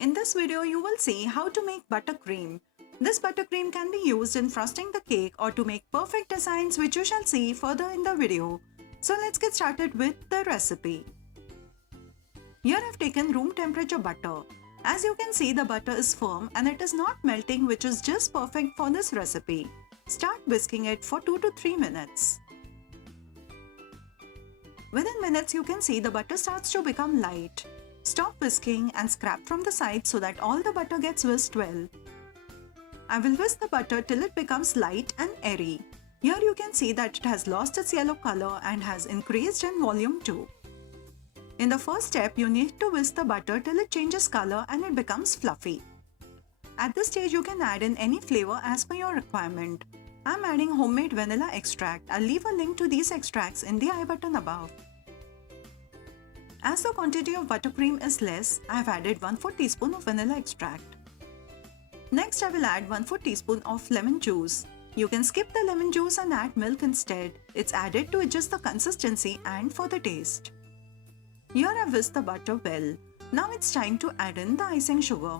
In this video, you will see how to make buttercream. This buttercream can be used in frosting the cake or to make perfect designs, which you shall see further in the video. So let's get started with the recipe. Here I've taken room temperature butter. As you can see, the butter is firm and it is not melting, which is just perfect for this recipe. Start whisking it for 2 to 3 minutes. Within minutes, you can see the butter starts to become light. Stop whisking and scrap from the sides so that all the butter gets whisked well. I will whisk the butter till it becomes light and airy. Here you can see that it has lost its yellow color and has increased in volume too. In the first step, you need to whisk the butter till it changes color and it becomes fluffy. At this stage, you can add in any flavor as per your requirement. I'm adding homemade vanilla extract. I'll leave a link to these extracts in the I button above. As the quantity of buttercream is less, I have added 1/4 teaspoon of vanilla extract. Next, I will add 1/4 teaspoon of lemon juice. You can skip the lemon juice and add milk instead. It's added to adjust the consistency and for the taste. Here I whisked the butter well. Now it's time to add in the icing sugar.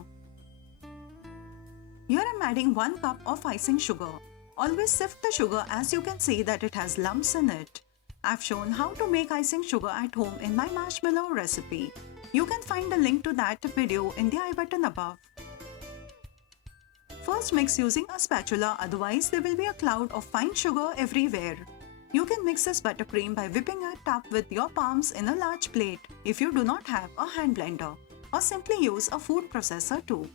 Here I'm adding 1 cup of icing sugar. Always sift the sugar as you can see that it has lumps in it. I've shown how to make icing sugar at home in my marshmallow recipe. You can find the link to that video in the I button above. First mix using a spatula, otherwise there will be a cloud of fine sugar everywhere. You can mix this buttercream by whipping it up with your palms in a large plate if you do not have a hand blender, or simply use a food processor too.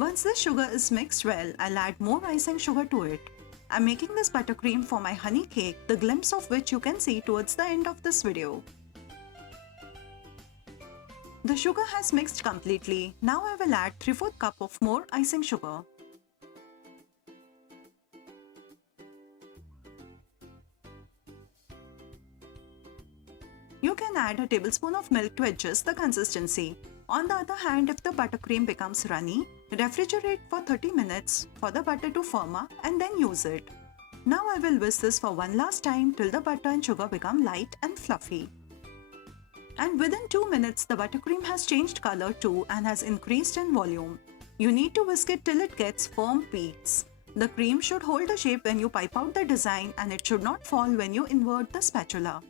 Once the sugar is mixed well, I'll add more icing sugar to it. I'm making this buttercream for my honey cake, the glimpse of which you can see towards the end of this video. The sugar has mixed completely. Now I will add 3/4 cup of more icing sugar. You can add a tablespoon of milk to adjust the consistency. On the other hand, if the buttercream becomes runny, refrigerate for 30 minutes for the butter to firm up and then use it. Now I will whisk this for one last time till the butter and sugar become light and fluffy. And within 2 minutes, the buttercream has changed color too and has increased in volume. You need to whisk it till it gets firm peaks. The cream should hold the shape when you pipe out the design and it should not fall when you invert the spatula.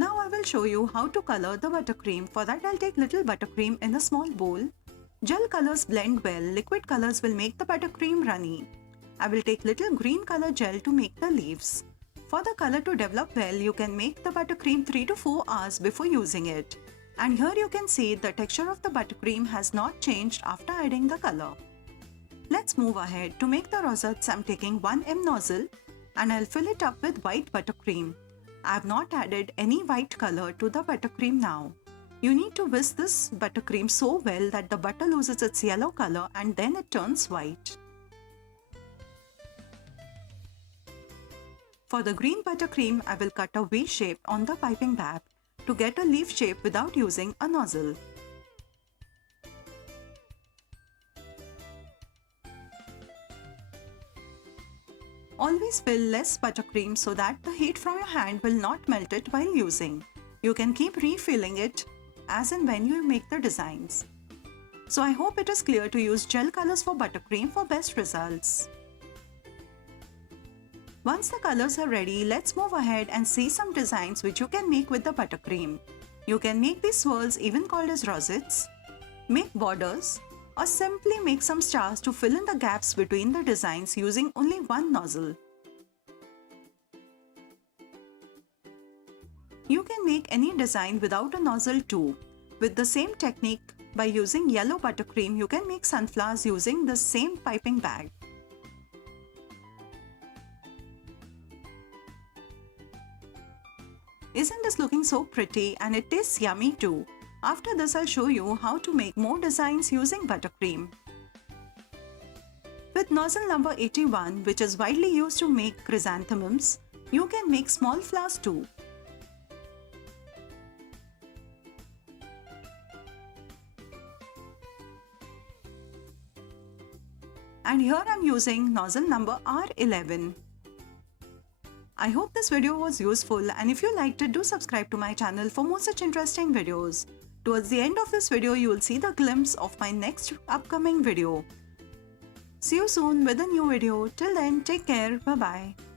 Now I will show you how to color the buttercream. For that, I'll take little buttercream in a small bowl. Gel colors blend well. Liquid colors will make the buttercream runny. I will take little green color gel to make the leaves. For the color to develop well, you can make the buttercream 3 to 4 hours before using it. And here you can see the texture of the buttercream has not changed after adding the color. Let's move ahead. To make the rosettes, I'm taking 1 M nozzle and I'll fill it up with white buttercream. I have not added any white color to the buttercream now. You need to whisk this buttercream so well that the butter loses its yellow color and then it turns white. For the green buttercream, I will cut a V shape on the piping bag to get a leaf shape without using a nozzle. Always fill less buttercream so that the heat from your hand will not melt it while using. You can keep refilling it as and when you make the designs. So I hope it is clear to use gel colors for buttercream for best results. Once the colors are ready, let's move ahead and see some designs which you can make with the buttercream. You can make these swirls, even called as rosettes, make borders, or simply make some stars to fill in the gaps between the designs using only one nozzle. You can make any design without a nozzle too. With the same technique, by using yellow buttercream, you can make sunflowers using the same piping bag. Isn't this looking so pretty, and it tastes yummy too? After this, I'll show you how to make more designs using buttercream. With nozzle number 81, which is widely used to make chrysanthemums, you can make small flowers too. And here I'm using nozzle number R11. I hope this video was useful, and if you liked it, do subscribe to my channel for more such interesting videos. Towards the end of this video, you will see the glimpse of my next upcoming video. See you soon with a new video. Till then, take care. Bye bye.